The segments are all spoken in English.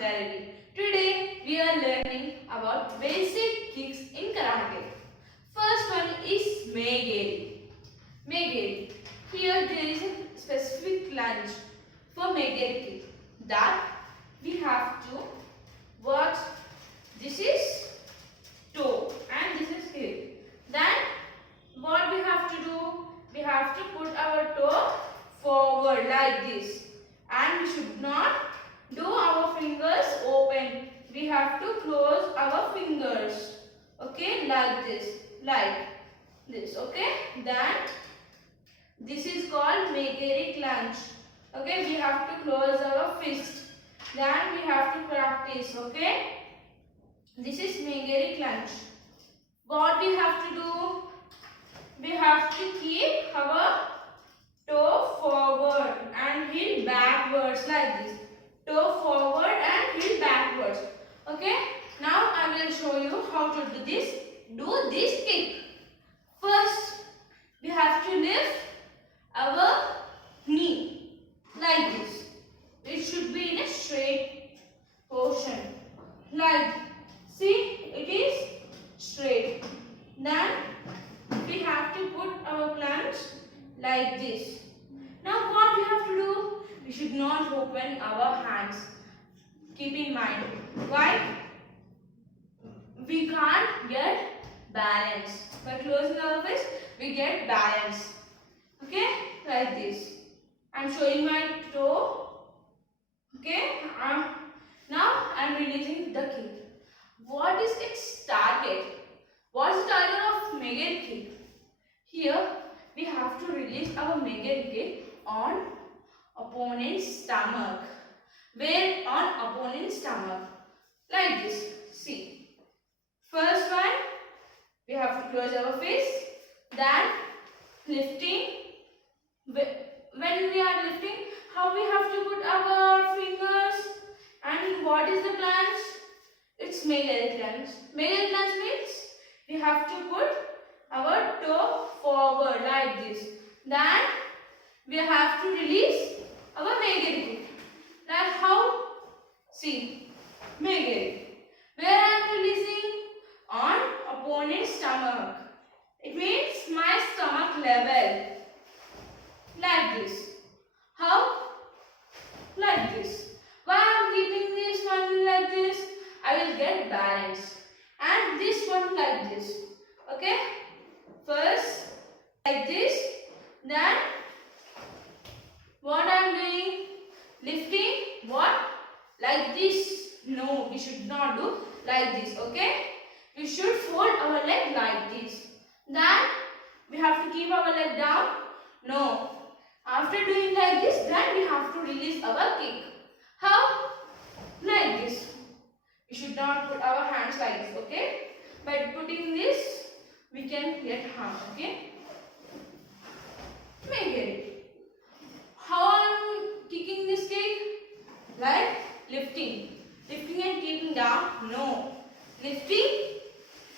Galeri. Today we are learning about basic kicks in karate. First one is Megeri. Megeri. Here there is a specific lunge for Megeri kick that we have to watch. This is toe and this is heel. Then what we have to do? We have to put our toe forward like this, and we should not do our fingers open. We have to close our fingers. Okay, like this. Okay, then this is called Megeri lunge. Okay, we have to close our fist. Then we have to practice. Okay, this is Megeri lunge. What we have to do? We have to keep our toe forward and heel backwards like this. Toe forward and heel backwards. Okay. Now I will show you how to do this. Do this kick. First, we have to lift our knee like this. It should be in a straight position. Like, see, it is straight. Then we have to put our plants like this. Now what we have to do? We should not open our hands. Keep in mind. Why? We can't get balance. By closing our fist, we get balance. Okay? Like this. I'm showing my toe. Okay? Now I'm releasing the kick. What is its target? What's the target of Megeri kick? Here we have to release our Megeri kick on opponent's stomach. Where on opponent's stomach? Like this. See. First one, we have to close our fist. Then lifting. When we are lifting, how we have to put our fingers? And what is the plunge? It's Megeri plunge. Megeri plunge means we have to put our toe forward like this. Then we have to release our Megeri kick. Like how? See, Megeri. Where I am releasing? On opponent's stomach. It means my stomach level. Like this. How? Like this. Why I am keeping this one like this? I will get balance. And this one like this. Okay? First like this. Then what I am doing? Lifting. What? Like this. No, we should not do like this. Okay? We should fold our leg like this. Then we have to keep our leg down. No. After doing like this, then we have to release our kick. How? Like this. We should not put our hands like this. Okay? By putting this, we can get harm. Okay? Megeri. How I am kicking this kick? Like lifting. Lifting and keeping down? No. Lifting,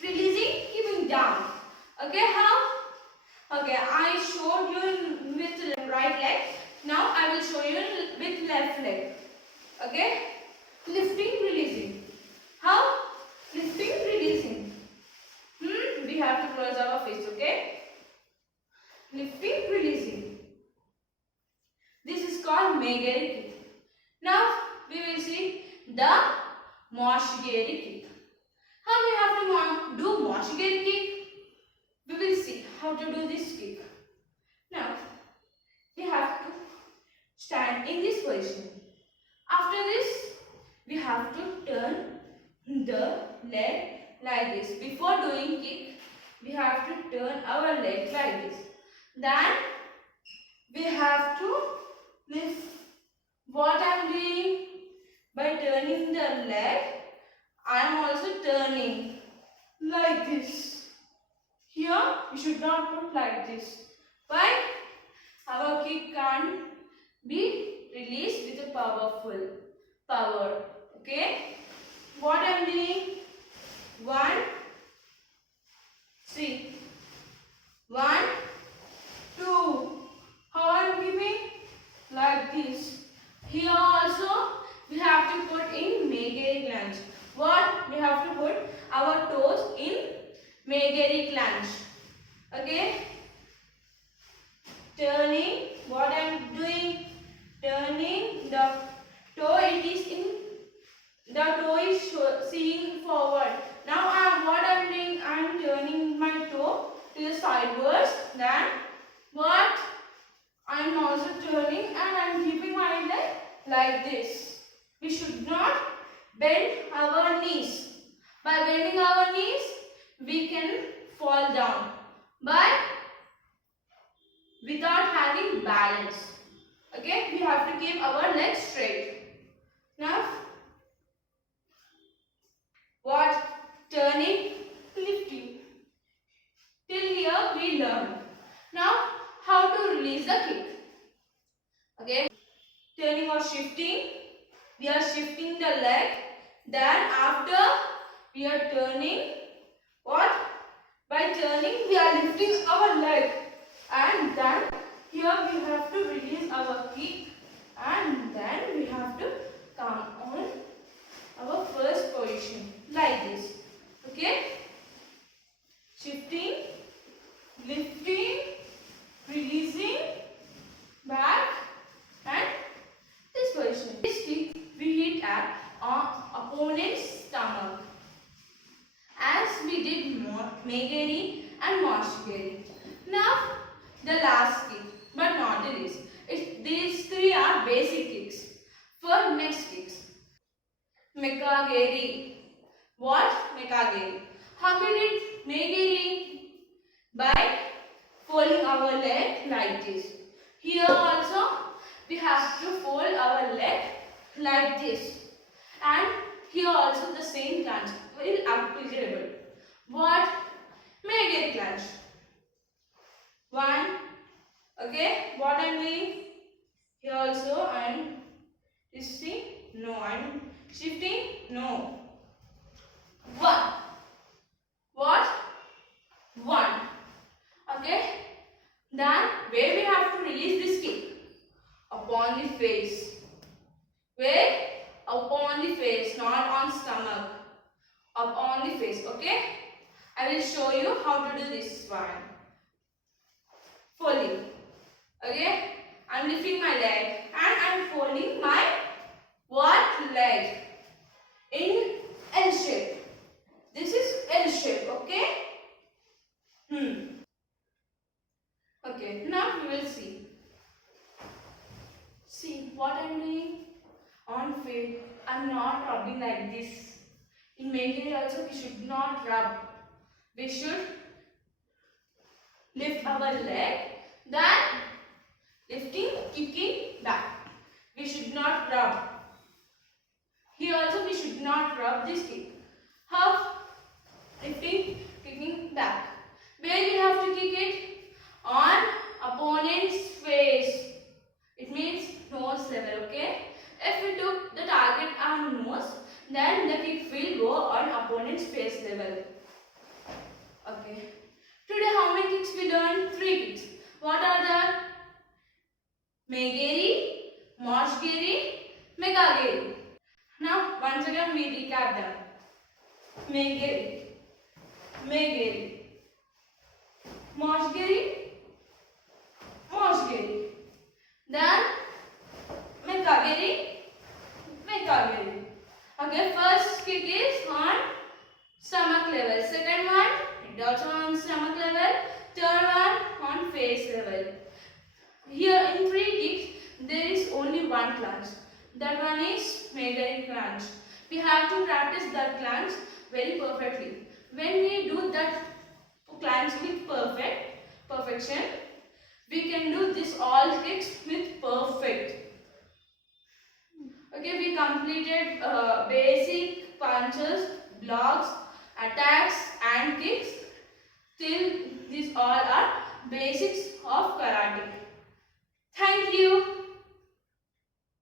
releasing, keeping down. Okay, how? Okay, I showed you with right leg. Now I will show you with left leg. Okay? Lifting, releasing. How? Lifting, releasing. We have to close our fist. Okay? Lifting, releasing. This is called Megeri kick. Now we will see the Moshigeri kick. How we have to do Moshigeri kick? We will see how to do this kick. Now we have to stand in this position. After this, we have to turn the leg like this. Before doing kick, we have to turn our leg like this. Then we have to lift. What I am doing? By turning the leg, I am also turning like this. Here, we should not put like this. Why? Our kick can't be released with a power. Okay? What I am doing? 1, 3. 1, 2. How I am giving? Like this. Here also, we have to put in toe, it is in the toe is seeing forward. Now what I'm doing, I'm turning my toe to the sideways. Then what I'm also turning and I'm keeping my leg like this. We should not bend our knees. By bending our knees, we can fall down. But without having balance. Okay, we have to keep our legs straight. Now, what? Turning, lifting. Till here we learned. Now, how to release the kick. Okay, turning or shifting. We are shifting the leg. Then after we are turning, what? By turning we are lifting our leg. And then here we have to release our kick. And then we have to come on our first position like this. Okay? Shifting, lifting, releasing, back and this position. This kick we hit at our opponent's stomach. As we did Megeri and Moshigiri. Now the last kick, but not the least. These three are basic kicks. For next kicks. Mekageri. What? Mekageri. How we did Megeri? By folding our leg like this. Here also we have to fold our leg like this. And here also the same clutch will applicable. What? Megeri clutch. One. Okay. What I am doing? Here also I am twisting. No. I am shifting. No. One. What? One. Okay. Then where we have to release this kick? Upon the face. Where? Upon the face, not on stomach. Upon the face. Okay. I will show you how to do this one. Folding. Okay. I am lifting my leg and I am folding my what leg? In L shape. This is L shape. Okay. Okay. Now we will see. See what I am doing? On face. I am not rubbing like this. In Megeri also we should not rub. We should lift our leg. Then lifting, kicking back. We should not rub. Here also we should not rub this kick. How? Lifting, kicking back. Where we have to kick it? On opponent's face. It means nose level. Okay. If we took the target on nose, then the kick will go on opponent's face level. Okay. Today how many kicks we learned? 3 kicks. What are the? Megeri, Moshigiri, Mekageri. Now once again we recap them. Megeri, Megeri, Moshigiri, Moshigiri. Then Mekageri, Mekageri. Okay, first kick is on stomach level. Second one, it also on stomach level. Third one on face level. Here in 3 kicks, there is only one clutch. That one is Megeri clutch. We have to practice that clutch very perfectly. When we do that clutch with perfection, we can do this all kicks with perfect. Okay, we completed basic punches, blocks, attacks and kicks. Till these all are basics of karate. Thank you.